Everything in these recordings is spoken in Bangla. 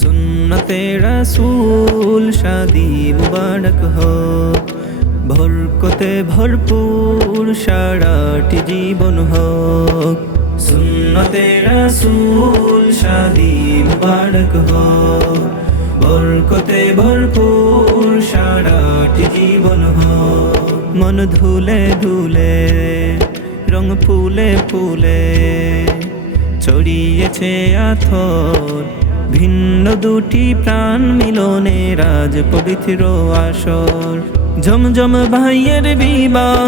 সুন্নতে রাসূল শাদি মুবারক হোক, বরকতে ভরপুর সারাটি জীবন হোক। সুন্নতে রাসূল শাদি মুবারক হোক, বরকতে ভরপুর সারাটি জীবন হোক। মন ধুলে ধুলে রং ফুলে ফুলে ছড়িয়েছে আথর, ভিন্ন দুটি প্রাণ মিলনে রাজ পবিত্র আসর। জমজম ভাইয়ের বিবাহ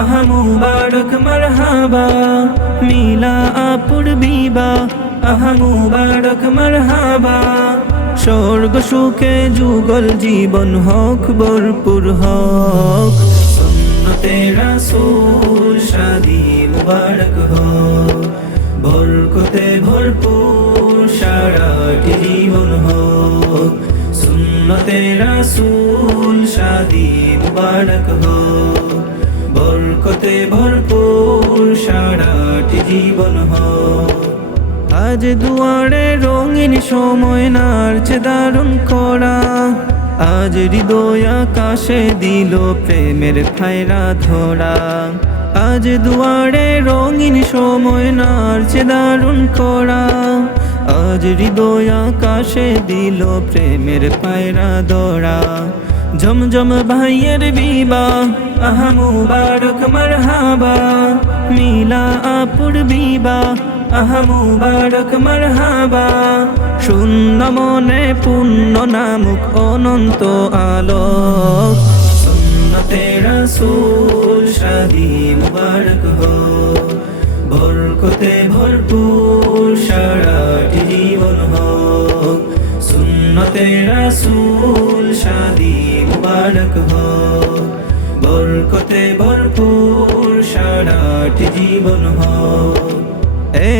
আহা মুবারক মারহাবা, মিলা আপুর বিবাহ আহা মুবারক মারহাবা। স্বর্গ সুখে যুগল জীবন হোক ভরপুর হোক। সুন্নতে রাসূল শাদি মুবারক হোক, বরকতে ভরপুর সারাটি জীবন হোক। সুন্নতে রাসূল শাদি মুবারক হোক, বরকতে ভরপুর সারাটি জীবন হোক। আজ দুয়ারে রঙিন সময় নাড়ছে দারুণ করা, আজ হৃদয় আকাশে দিল প্রেমের ফায়রা ধরা। আজ দুয়ারে রঙিন সময় নাড়ছে দারুণ করা, আজ হৃদয় আকাশে দিল প্রেমের পায়রা ধরা। জমজম ভাইয়ের বিবাহ আহা মুবারক মারহাবা, মিলা আপুর বিবাহ আহা মুবারক মারহাবা। শূন্য মনে পুণ্য নামক অনন্ত আলোক। সুন্নতে রাসূল শাদি মুবারক হোক, বরকতে ভরপুর সারাটি জীবন হোক। সুন্নতে রাসূল শাদি মুবারক হোক, বরকতে ভরপুর সারাটি জীবন হোক।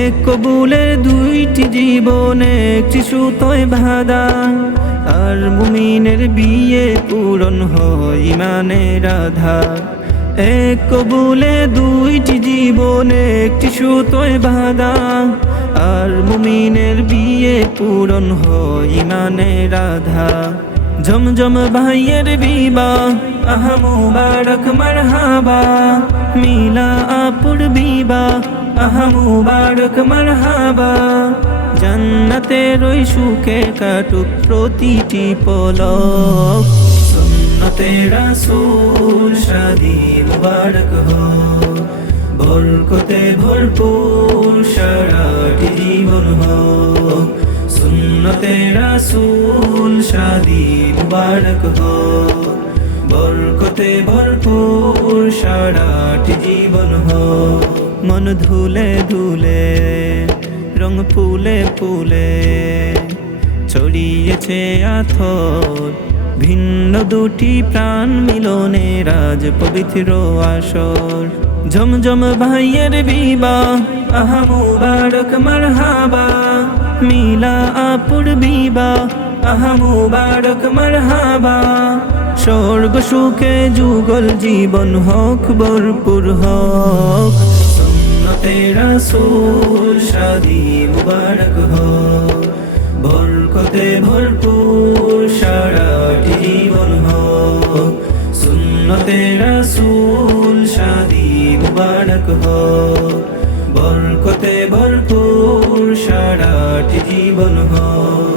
এক কবুলের দুইটি জীবন একটি সুতোয় বাঁধা, আর মুমিনের বিয়ে পূরণ হয় ইমানের আধার। এক কবুলে দুইটি জীবন একটি সুতোয় বাঁধা, আর মুমিনের বিয়ে পূরণ হয় ইমানের আধার। জমজম ভাইয়ের বিবাহ আহা মুবারক মারহাবা, মিলা আপুর বিবাহ আহা মুবারক মারহাবা। জান্নাতের ওই সুখে কাটুক প্রতিটি পলক। সুন্নতে রাসূল শাদি মুবারক হোক, বরকতে ভরপুর সারাটি জীবন হোক। সুন্নতে রাসূল শাদি মুবারক হোক, বরকতে ভরপুর সারাটি জীবন হোক। মন ধুলে ধুলে রং ফুলে ফুলে ছড়িয়েছে আথর, ভিন্ন দুটি প্রাণ মিলনে রাজ পবিত্র আসর। জমজম ভাইয়ের বিবাহ আহা মুবারক মারহাবা, মিলা আপুর বিবাহ আহা মুবারক মারহাবা। স্বর্গ সুখে যুগল জীবন হোক ভরপুর হোক। সুন্নতে রাসূল শাদি মুবারক হোক, বরকতে ভরপুর সারাটি জীবন হোক। সুন্নতে রাসূল শাদি মুবারক হোক, বরকতে ভরপুর সারাটি জীবন হোক।